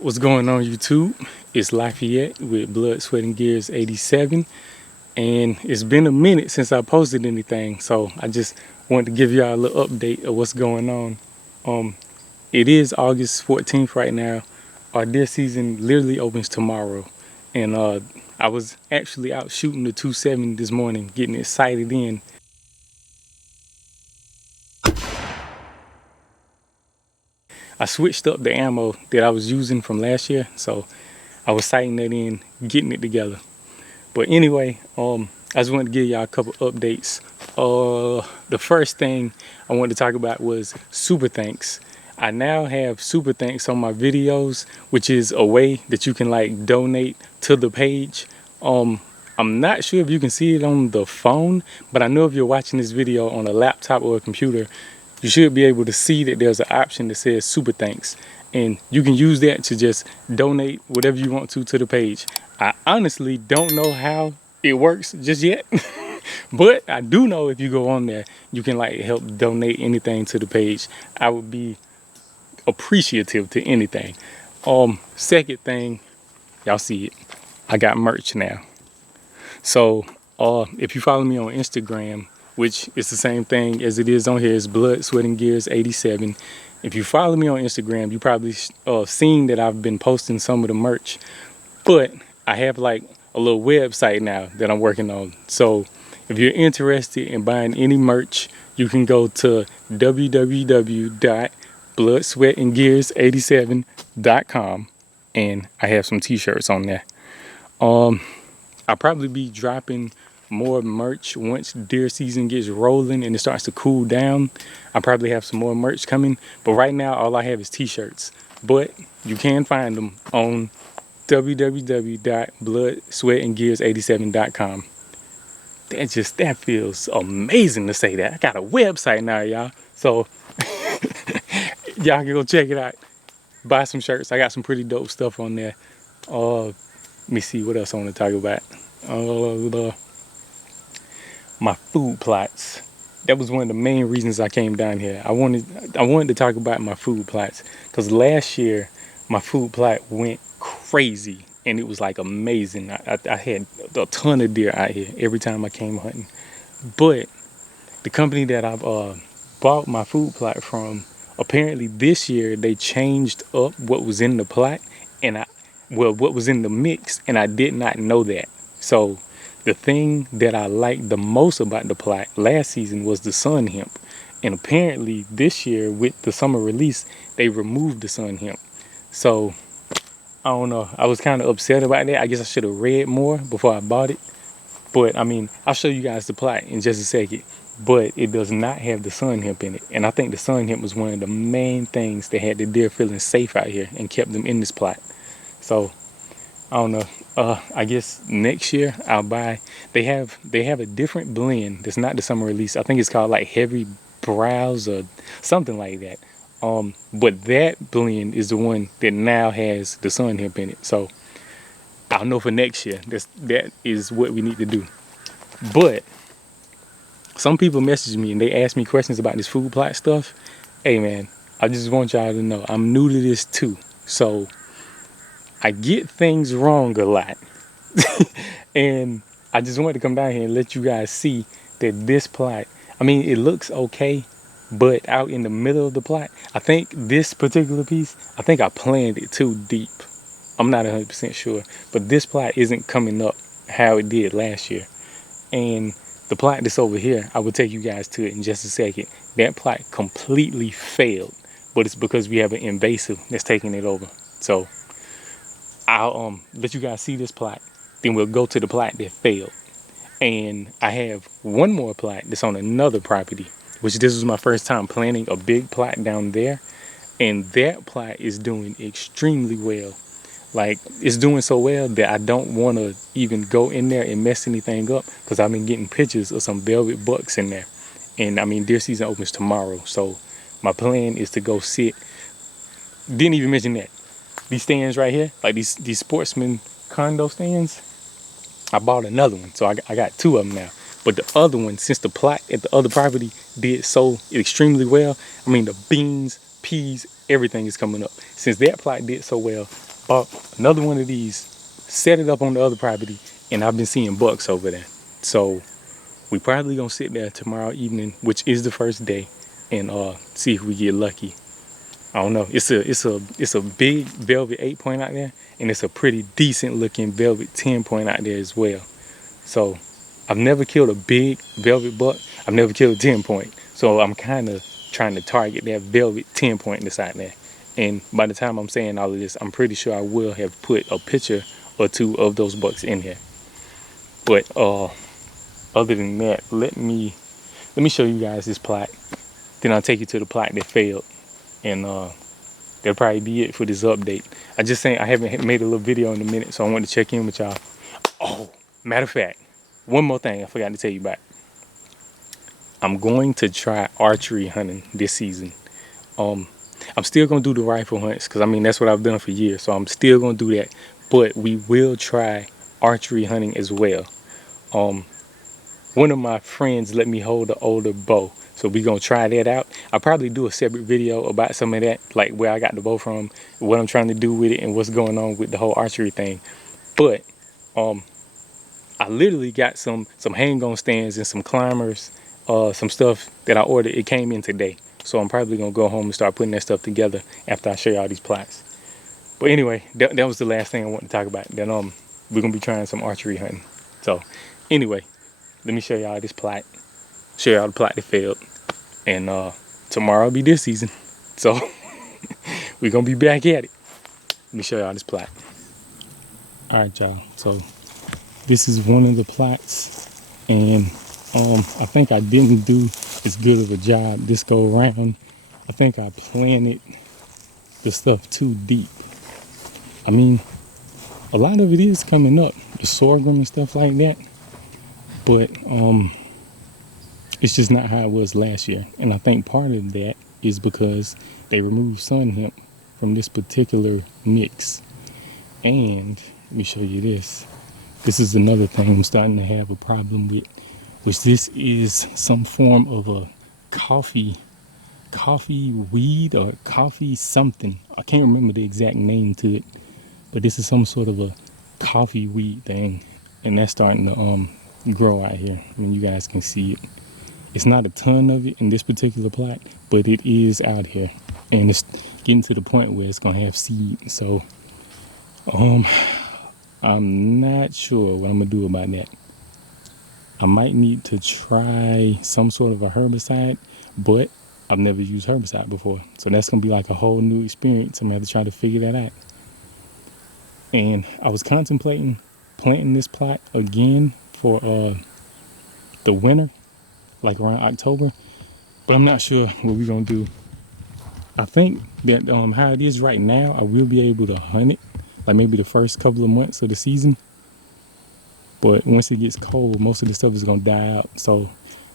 What's going on, YouTube? It's Lafayette with Blood, Sweat, and Gears 87, and it's been a minute since I posted anything, so I just wanted to give y'all a little update of what's going on. It is August 14th right now. Our deer season literally opens tomorrow, and I was actually out shooting the 270 this morning, getting it sighted in. I switched up the ammo that I was using from last year, so I was sighting that in, getting it together. But anyway, I just wanted to give y'all a couple updates. The first thing I wanted to talk about was super thanks. I now have super thanks on my videos, which is a way that you can like donate to the page. I'm not sure if you can see it on the phone, but I know if you're watching this video on a laptop or a computer, you should be able to see that there's an option that says super thanks, and you can use that to just donate whatever you want to the page. I honestly don't know how it works just yet, but I do know if you go on there, you can like help donate anything to the page. I would be appreciative to anything. Second thing, y'all see it, I got merch now. So if you follow me on Instagram, which is the same thing as it is on here, it's Blood, Sweat, and Gears 87. If you follow me on Instagram, you probably seen that I've been posting some of the merch, but I have like a little website now that I'm working on. So if you're interested in buying any merch, you can go to www.bloodsweatandgears87.com, and I have some t-shirts on there. I'll probably be dropping more merch once deer season gets rolling and it starts to cool down. I probably have some more merch coming, but right now all I have is t-shirts. But you can find them on www.bloodsweatandgears87.com. That feels amazing to say that. I got a website now, y'all. So y'all can go check it out. Buy some shirts. I got some pretty dope stuff on there. Let me see what else I want to talk about. My food plots. That was one of the main reasons I came down here. I wanted to talk about my food plots because last year my food plot went crazy and it was like amazing. I had a ton of deer out here every time I came hunting. But the company that I've bought my food plot from, apparently this year they changed up what was in the plot and what was in the mix, and I did not know that. So the thing that I liked the most about the plot last season was the sun hemp. And apparently this year with the summer release, they removed the sun hemp. So I don't know. I was kind of upset about that. I guess I should have read more before I bought it. But I mean, I'll show you guys the plot in just a second. But it does not have the sun hemp in it. And I think the sun hemp was one of the main things that had the deer feeling safe out here and kept them in this plot. So I don't know. I guess next year I'll buy. They have a different blend that's not the summer release. I think it's called like Heavy Browse or something like that. But that blend is the one that now has the sun hemp in it. So I'll know for next year. That is what we need to do. But some people message me and they ask me questions about this food plot stuff. Hey man, I just want y'all to know I'm new to this too. So I get things wrong a lot. And I just wanted to come down here and let you guys see that this plot, I mean, it looks okay, but out in the middle of the plot, I think this particular piece, I think I planned it too deep. I'm not 100% sure, but this plot isn't coming up how it did last year. And the plot that's over here, I will take you guys to it in just a second. That plot completely failed, but it's because we have an invasive that's taking it over. So I'll let you guys see this plot, then we'll go to the plot that failed. And I have one more plot that's on another property, which this was my first time planting a big plot down there. And that plot is doing extremely well. Like, it's doing so well that I don't want to even go in there and mess anything up because I've been getting pictures of some velvet bucks in there. And I mean, deer season opens tomorrow. So my plan is to go sit. Didn't even mention that. These stands right here, like these sportsman condo stands, I bought another one. So I got two of them now. But the other one, since the plot at the other property did so extremely well, I mean, the beans, peas, everything is coming up. Since that plot did so well, bought another one of these, set it up on the other property, and I've been seeing bucks over there. So we probably gonna sit there tomorrow evening, which is the first day, and see if we get lucky. I don't know. It's a big velvet 8-point out there, and it's a pretty decent looking velvet 10-point out there as well. So I've never killed a big velvet buck. I've never killed a 10-point. So I'm kind of trying to target that velvet 10-point that's out there. And by the time I'm saying all of this, I'm pretty sure I will have put a picture or two of those bucks in here. But other than that, let me show you guys this plot. Then I'll take you to the plot that failed, and that'll probably be it for this update. I just saying I haven't made a little video in a minute, so I want to check in with y'all. Oh, matter of fact, one more thing I forgot to tell you about. I'm going to try archery hunting this season. I'm still gonna do the rifle hunts because I mean that's what I've done for years, so I'm still gonna do that. But we will try archery hunting as well. One of my friends let me hold an older bow, so we gonna try that out. I'll probably do a separate video about some of that, like where I got the bow from, what I'm trying to do with it, and what's going on with the whole archery thing. But I literally got some hang-on stands and some climbers, some stuff that I ordered. It came in today, so I'm probably gonna go home and start putting that stuff together after I show y'all these plots. But anyway, that was the last thing I want to talk about. Then we're gonna be trying some archery hunting. So anyway, let me show y'all this plot, show y'all the plot that failed, and tomorrow will be this season. So we're gonna be back at it. Let me show y'all this plot. All right, y'all. So this is one of the plots, and I think I didn't do as good of a job this go around. I think I planted the stuff too deep. I mean, a lot of it is coming up, the sorghum and stuff like that, but it's just not how it was last year. And I think part of that is because they removed sun hemp from this particular mix. And let me show you this. This is another thing I'm starting to have a problem with, which this is some form of a coffee weed or coffee something. I can't remember the exact name to it, but this is some sort of a coffee weed thing, and that's starting to grow out here. I mean, you guys can see it. It's not a ton of it in this particular plot, but it is out here, and it's getting to the point where it's gonna have seed. So I'm not sure what I'm gonna do about that. I might need to try some sort of a herbicide, but I've never used herbicide before, so that's gonna be like a whole new experience. I'm gonna have to try to figure that out. And I was contemplating planting this plot again for the winter, like around October, but I'm not sure what we're gonna do. I think that how it is right now, I will be able to hunt it, like maybe the first couple of months of the season. But once it gets cold, most of the stuff is gonna die out. So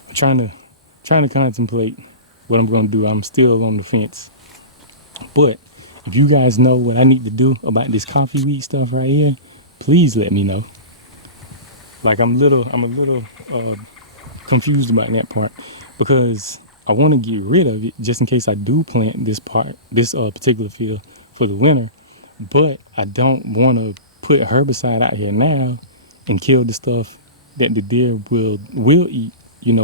I'm trying to contemplate what I'm gonna do. I'm still on the fence. But if you guys know what I need to do about this coffee weed stuff right here, please let me know. Like I'm a little confused about that part, because I want to get rid of it just in case I do plant this particular field for the winter. But I don't want to put herbicide out here now and kill the stuff that the deer will eat,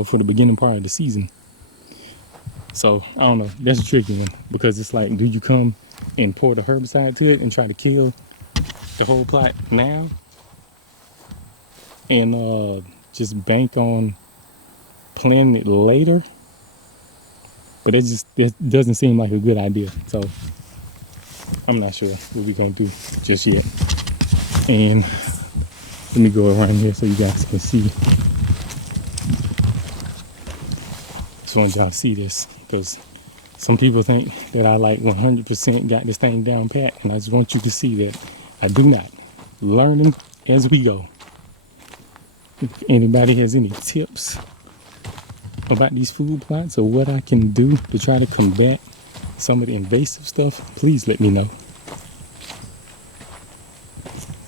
for the beginning part of the season. So I don't know. That's a tricky one, because it's like, do you come and pour the herbicide to it and try to kill the whole plot now, and just bank on planting it later? But that doesn't seem like a good idea. So I'm not sure what we're gonna do just yet. And let me go around here so you guys can see. Just want y'all to see this, because some people think that I like 100% got this thing down pat, and I just want you to see that I do not. Learning as we go. If anybody has any tips about these food plots or what I can do to try to combat some of the invasive stuff, please let me know.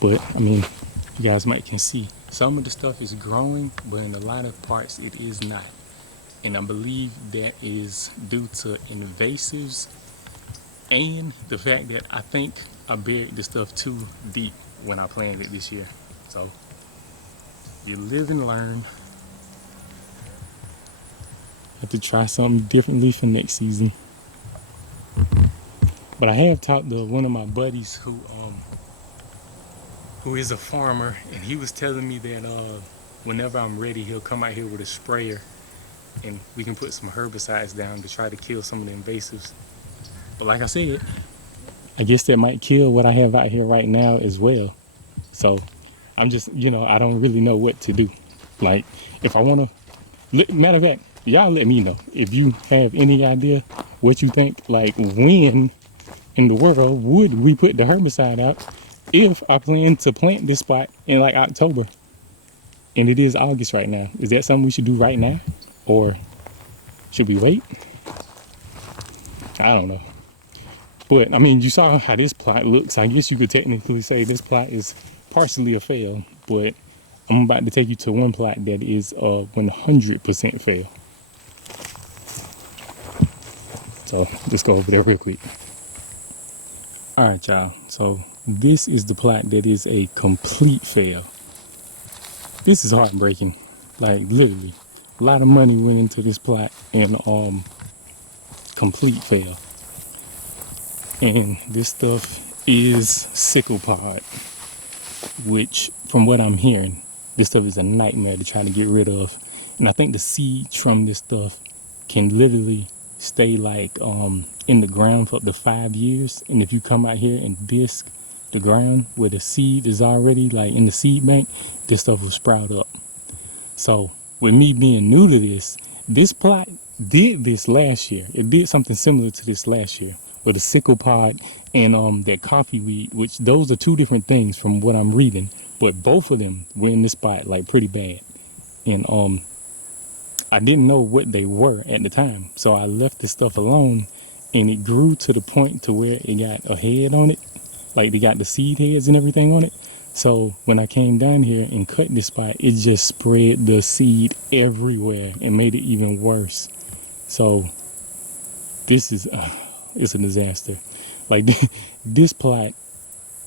But I mean, you guys might can see some of the stuff is growing, but in a lot of parts it is not. And I believe that is due to invasives and the fact that I think I buried the stuff too deep when I planted it this year. So you live and learn. Have to try something differently for next season. But I have talked to one of my buddies who is a farmer, and he was telling me that whenever I'm ready, he'll come out here with a sprayer, and we can put some herbicides down to try to kill some of the invasives. But like I said, I guess that might kill what I have out here right now as well. So I'm just, I don't really know what to do. Like, if I want to, matter of fact, y'all let me know if you have any idea what you think, like when in the world would we put the herbicide out if I plan to plant this spot in like October and it is August right now. Is that something we should do right now, or should we wait? I don't know. But I mean, you saw how this plot looks. I guess you could technically say this plot is partially a fail, but I'm about to take you to one plot that is 100% fail. So just go over there real quick. All right, y'all. So this is the plot that is a complete fail. This is heartbreaking. Like, literally, a lot of money went into this plot and complete fail. And this stuff is sickle pod, which from what I'm hearing, this stuff is a nightmare to try to get rid of. And I think the seeds from this stuff can literally stay like in the ground for up to 5 years. And if you come out here and disc the ground where the seed is already like in the seed bank, this stuff will sprout up. So with me being new to this plot did this last year. It did something similar to this last year with a sickle pod and that coffee weed, which those are two different things from what I'm reading, but both of them were in this spot like pretty bad. And I didn't know what they were at the time, so I left this stuff alone, and it grew to the point to where it got a head on it, like they got the seed heads and everything on it. So when I came down here and cut this spot, it just spread the seed everywhere and made it even worse. So this is it's a disaster. Like this plot,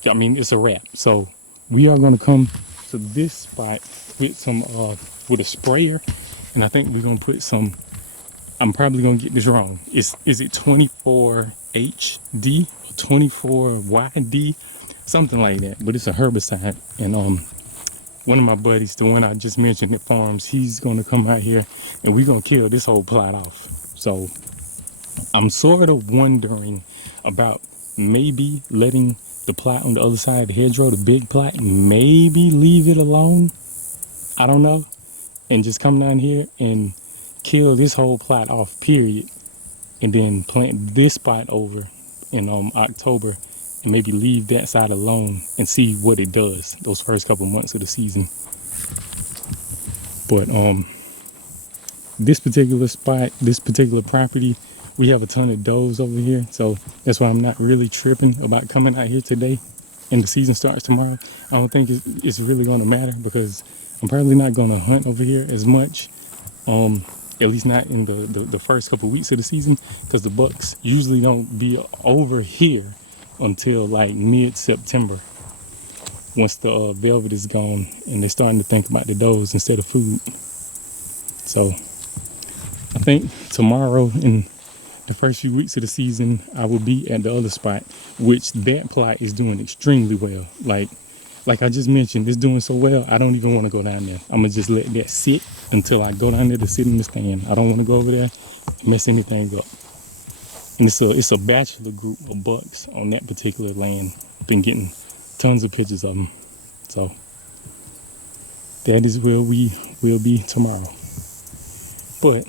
I mean, it's a wrap. So we are gonna come to this spot with some with a sprayer, and I think we're gonna put some. I'm probably gonna get this wrong. Is it 24 HD or 24 YD, something like that? But it's a herbicide, and one of my buddies, the one I just mentioned at farms, he's gonna come out here and we're gonna kill this whole plot off. So I'm sort of wondering about maybe letting the plot on the other side of the hedgerow, the big plot, maybe leave it alone. I don't know. And just come down here and kill this whole plot off, period. And then plant this spot over in October and maybe leave that side alone and see what it does those first couple months of the season. But this particular spot, this particular property, we have a ton of does over here, so that's why I'm not really tripping about coming out here today and the season starts tomorrow. I don't think it's really going to matter because I'm probably not going to hunt over here as much, at least not in the first couple weeks of the season, because the bucks usually don't be over here until like mid-September, once the velvet is gone and they're starting to think about the does instead of food. So I think tomorrow in the first few weeks of the season, I will be at the other spot, which that plot is doing extremely well. Like I just mentioned, it's doing so well, I don't even want to go down there. I'm going to just let that sit until I go down there to sit in the stand. I don't want to go over there and mess anything up. And it's a bachelor group of bucks on that particular land. I've been getting tons of pictures of them. So that is where we will be tomorrow. But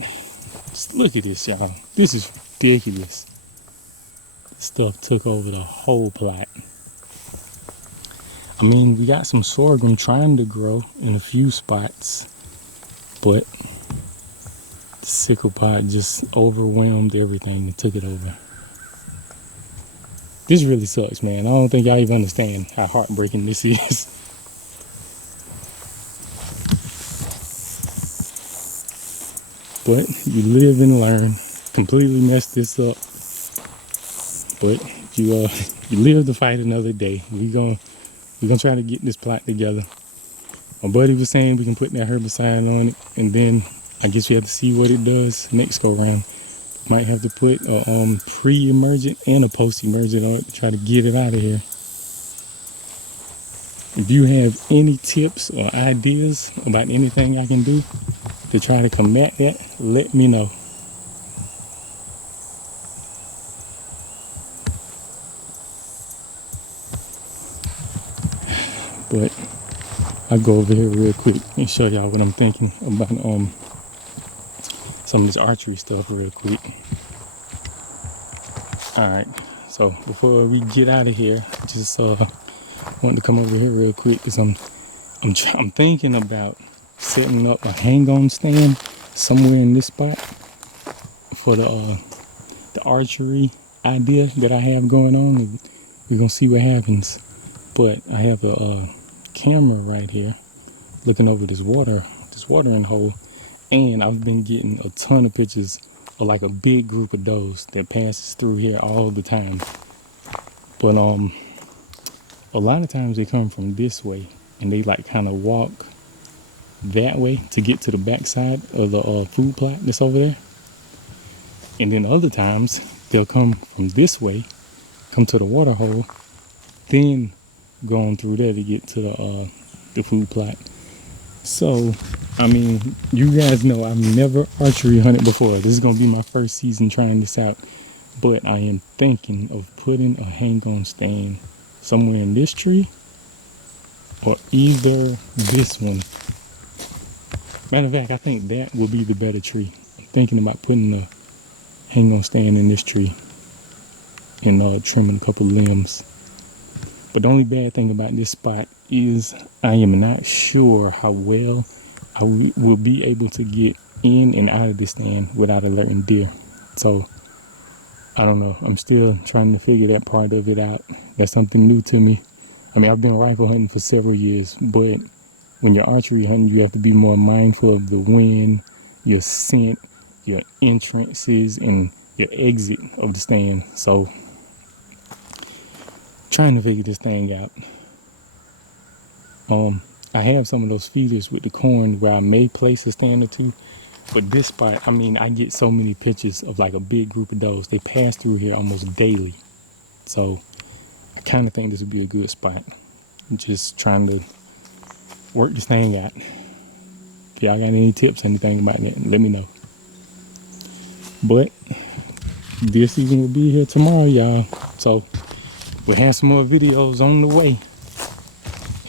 look at this, y'all. This is ridiculous. Stuff took over the whole plot. I mean, we got some sorghum trying to grow in a few spots, but the sickle pod just overwhelmed everything and took it over. This really sucks, man. I don't think y'all even understand how heartbreaking this is. But you live and learn. Completely messed this up, but you you live to fight another day. We're gonna try to get this plot together. My buddy was saying we can put that herbicide on it, and then I guess we have to see what it does next go round. Might have to put a pre-emergent and a post-emergent on it to try to get it out of here. If you have any tips or ideas about anything I can do to try to combat that, let me know. But I'll go over here real quick and show y'all what I'm thinking about some of this archery stuff real quick. Alright, so before we get out of here, just wanted to come over here real quick because I'm thinking about setting up a hang-on stand somewhere in this spot for the archery idea that I have going on. And we're gonna see what happens. But I have a camera right here looking over this watering hole, and I've been getting a ton of pictures of like a big group of does that passes through here all the time. But a lot of times they come from this way and they like kind of walk that way to get to the backside of the food plot that's over there. And then other times they'll come from this way, come to the water hole, then go on through there to get to the food plot. So, I mean, you guys know I've never archery hunted before. This is gonna be my first season trying this out. But I am thinking of putting a hang-on stand somewhere in this tree or either this one. Matter of fact, I think that will be the better tree. I'm thinking about putting a hang-on stand in this tree and trimming a couple limbs. But the only bad thing about this spot is I am not sure how well I will be able to get in and out of this stand without alerting deer. So I don't know. I'm still trying to figure that part of it out. That's something new to me. I mean, I've been rifle hunting for several years, but when you're archery hunting, you have to be more mindful of the wind, your scent, your entrances, and your exit of the stand. So trying to figure this thing out. I have some of those feeders with the corn where I may place a stand or two, but this spot, I mean, I get so many pictures of like a big group of does. They pass through here almost daily. So I kind of think this would be a good spot. I'm just trying to work this thing out. If y'all got any tips, anything about that, let me know. But deer season will be here tomorrow, y'all. So we'll have some more videos on the way.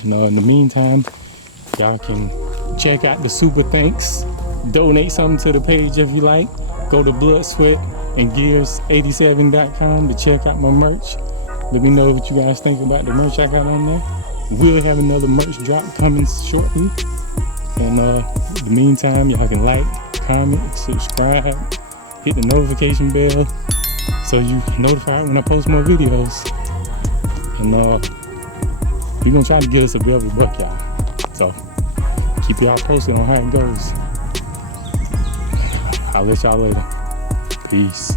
And in the meantime, y'all can check out the super thanks. Donate something to the page if you like. Go to bloodsweatandgears87.com to check out my merch. Let me know what you guys think about the merch I got on there. We'll have another merch drop coming shortly. And in the meantime, y'all can like, comment, subscribe, hit the notification bell so you notified when I post more videos. And we're gonna try to get us a velvet buck, y'all. So keep y'all posted on how it goes. I'll let y'all later. Peace.